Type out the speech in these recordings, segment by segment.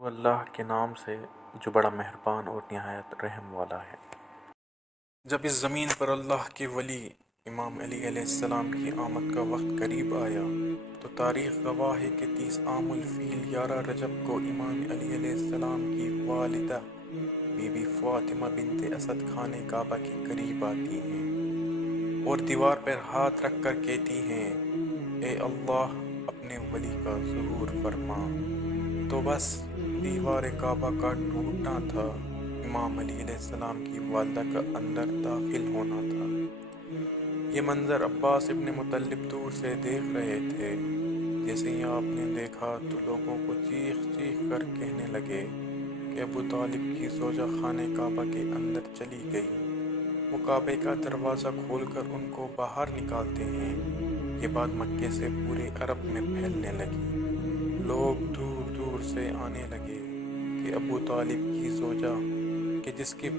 وہ اللہ کے نام سے جو بڑا مہربان اور نہایت رحم والا ہے۔ جب اس زمین پر اللہ کے ولی امام علی علیہ السلام کی آمد کا وقت قریب آیا تو تاریخ گواہ ہے کہ 30 عام الفیل 11 رجب کو امام علی علیہ السلام کی والدہ بی بی فاطمہ بنت اسد خانہ کعبہ کے قریب آتی ہیں اور دیوار پر ہاتھ رکھ کر کہتی ہیں، اے اللہ اپنے ولی کا ظہور فرما۔ تو بس دیوار کعبہ کا ٹوٹنا تھا، امام علی علیہ السلام کی والدہ کا اندر داخل ہونا تھا۔ یہ منظر عباس ابن مطلب دور سے دیکھ رہے تھے۔ جیسے ہی آپ نے دیکھا تو لوگوں کو چیخ چیخ کر کہنے لگے کہ ابو طالب کی زوجہ خانہ کعبہ کے اندر چلی گئی۔ وہ کعبے کا دروازہ کھول کر ان کو باہر نکالتے ہیں۔ یہ بات مکے سے پورے عرب میں پھیلنے لگی۔ لوگ دور دور سے آنے لگے کہ ابو طالب کی زوجہ کہ جس کے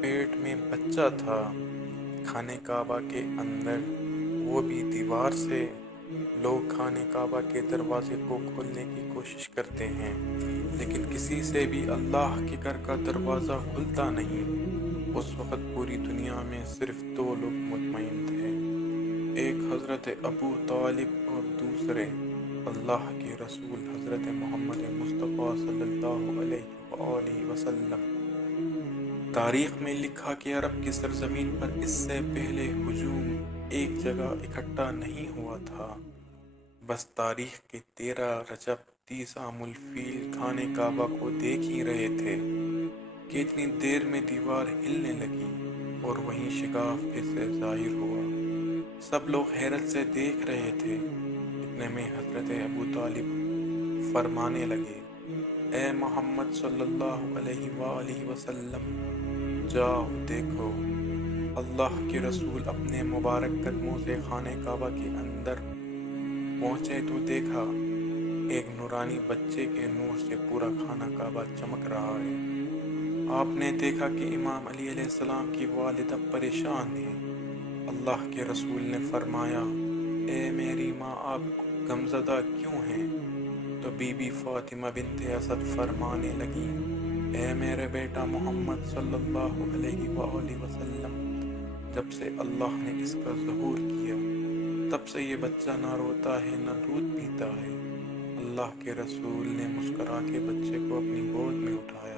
پیٹ میں بچہ تھا خانہ کعبہ کے اندر، وہ بھی دیوار سے۔ لوگ خانہ کعبہ کے دروازے کو کھولنے کی کوشش کرتے ہیں لیکن کسی سے بھی اللہ کے گھر کا دروازہ کھلتا نہیں۔ اس وقت پوری دنیا میں صرف 2 لوگ مطمئن تھے، ایک حضرت ابو طالب اور دوسرے اللہ کے رسول حضرت محمد مصطفیٰ صلی اللہ علیہ وآلہ وسلم۔ تاریخ میں لکھا کہ عرب کی سرزمین پر اس سے پہلے ہجوم ایک جگہ اکٹھا نہیں ہوا تھا۔ بس تاریخ کے 13 رجب 30 عام الفیل خانہ کعبہ کو دیکھ ہی رہے تھے کہ اتنی دیر میں دیوار ہلنے لگی اور وہیں شگاف پھر سے ظاہر ہوا۔ سب لوگ حیرت سے دیکھ رہے تھے۔ اتنے میں حضرت ابو طالب فرمانے لگے، اے محمد صلی اللہ علیہ وآلہ وسلم، جاؤ دیکھو۔ اللہ کے رسول اپنے مبارک قدموں سے خانہ کعبہ کے اندر پہنچے تو دیکھا ایک نورانی بچے کے نور سے پورا خانہ کعبہ چمک رہا ہے۔ آپ نے دیکھا کہ امام علی علیہ السلام کی والدہ پریشان ہیں۔ اللہ کے رسول نے فرمایا، اے میری ماں، آپ غمزدہ کیوں ہیں؟ تو بی بی فاطمہ بنت اسد فرمانے لگی، اے میرے بیٹا محمد صلی اللہ علیہ وآلہ وسلم، جب سے اللہ نے اس کا ظہور کیا تب سے یہ بچہ نہ روتا ہے نہ دودھ پیتا ہے۔ اللہ کے رسول نے مسکرا کے بچے کو اپنی گود میں اٹھایا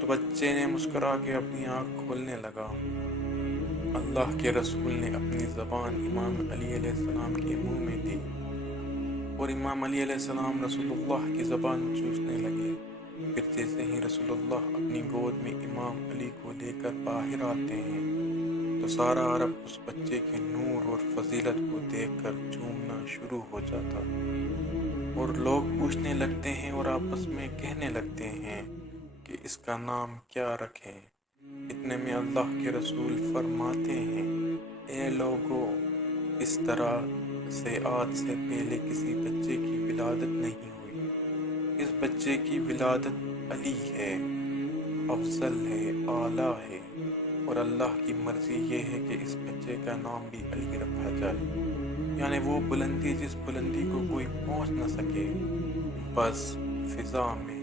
تو بچے نے مسکرا کے اپنی آنکھ کھولنے لگا۔ اللہ کے رسول نے اپنی زبان امام علی علیہ السلام کے منہ میں دی اور امام علی علیہ السلام رسول اللہ کی زبان چوسنے لگے۔ پھر جیسے ہی رسول اللہ اپنی گود میں امام علی کو لے کر باہر آتے ہیں تو سارا عرب اس بچے کے نور اور فضیلت کو دیکھ کر جھومنا شروع ہو جاتا اور لوگ پوچھنے لگتے ہیں اور آپس میں کہنے لگتے ہیں کہ اس کا نام کیا رکھیں۔ اتنے میں اللہ کے رسول فرماتے ہیں، اے لوگو، اس طرح سے آج سے پہلے کسی بچے کی ولادت نہیں ہوئی۔ اس بچے کی ولادت علی ہے، افضل ہے، اعلیٰ ہے، اور اللہ کی مرضی یہ ہے کہ اس بچے کا نام بھی علی رکھا جائے، یعنی وہ بلندی جس بلندی کو کوئی پہنچ نہ سکے۔ بس فضا میں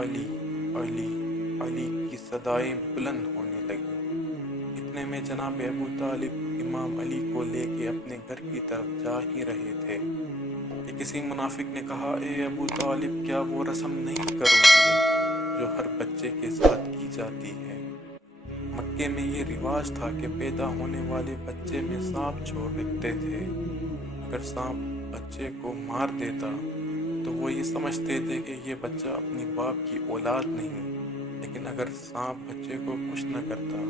علی علی علی کی صدائیں بلند ہونے لگیں۔ اتنے میں جناب ابو طالب امام علی کو لے کے اپنے گھر کی طرف جا ہی رہے تھے کہ کسی منافق نے کہا، اے ابو طالب، کیا وہ رسم نہیں کرو گے جو ہر بچے کے ساتھ کی جاتی ہے؟ مکے میں یہ رواج تھا کہ پیدا ہونے والے بچے میں سانپ چھوڑ رکھتے تھے۔ اگر سانپ بچے کو مار دیتا تو وہ یہ سمجھتے تھے کہ یہ بچہ اپنی باپ کی اولاد نہیں، لیکن اگر سانپ بچے کو کچھ نہ کرتا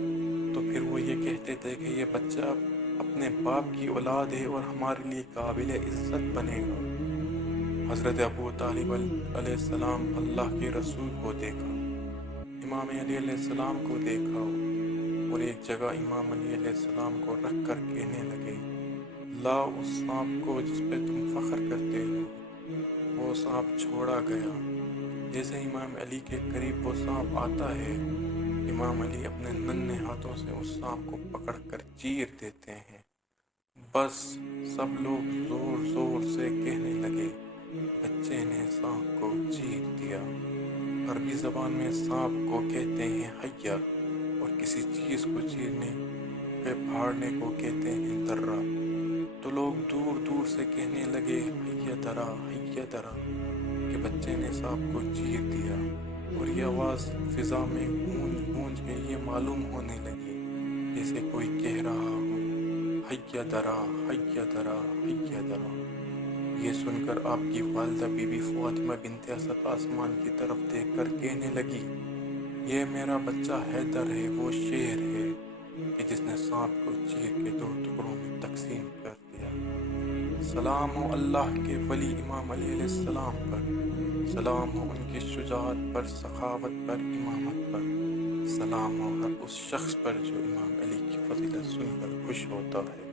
تو پھر وہ یہ کہتے تھے کہ یہ بچہ اپنے باپ کی اولاد ہے اور ہمارے لیے قابل عزت بنے گا۔ حضرت ابو طالب علیہ السلام اللہ کے رسول کو دیکھا، امام علی علیہ السلام کو دیکھا اور ایک جگہ امام علی علیہ السلام کو رکھ کر کہنے لگے، لاؤ اس سانپ کو جس پہ تم فخر کرتے ہو۔ وہ سانپ چھوڑا گیا۔ جیسے امام علی کے قریب وہ سانپ آتا ہے، امام علی اپنے ننھے ہاتھوں سے اس سانپ کو پکڑ کر چیر دیتے ہیں۔ بس سب لوگ زور زور سے کہنے لگے، بچے نے سانپ کو چیر دیا۔ عربی زبان میں سانپ کو کہتے ہیں حیہ اور کسی چیز کو چیرنے پہ پھاڑنے کو کہتے ہیں درہ۔ تو لوگ دور دور سے کہنے لگے حیہ درا حیہ درا کہ بچے نے سانپ کو چیر دیا، اور یہ آواز فضا میں گونج گونج کے یہ معلوم ہونے لگی جیسے کوئی کہہ رہا ہو حیہ درا حیہ درا حیہ درا۔ یہ سن کر آپ کی والدہ بی بی فاطمہ بنت اسد آسمان کی طرف دیکھ کر کہنے لگی، یہ میرا بچہ حیدر ہے، وہ شیر ہے کہ جس نے سانپ کو چیر کے 2 ٹکڑوں میں تقسیم کر دیا۔ سلام ہو اللہ کے ولی امام علی علیہ السلام پر، سلام ہو ان کی شجاعت پر، سخاوت پر، امامت پر، سلام ہو ہر اس شخص پر جو امام علی کی فضیلت سن کر خوش ہوتا ہے۔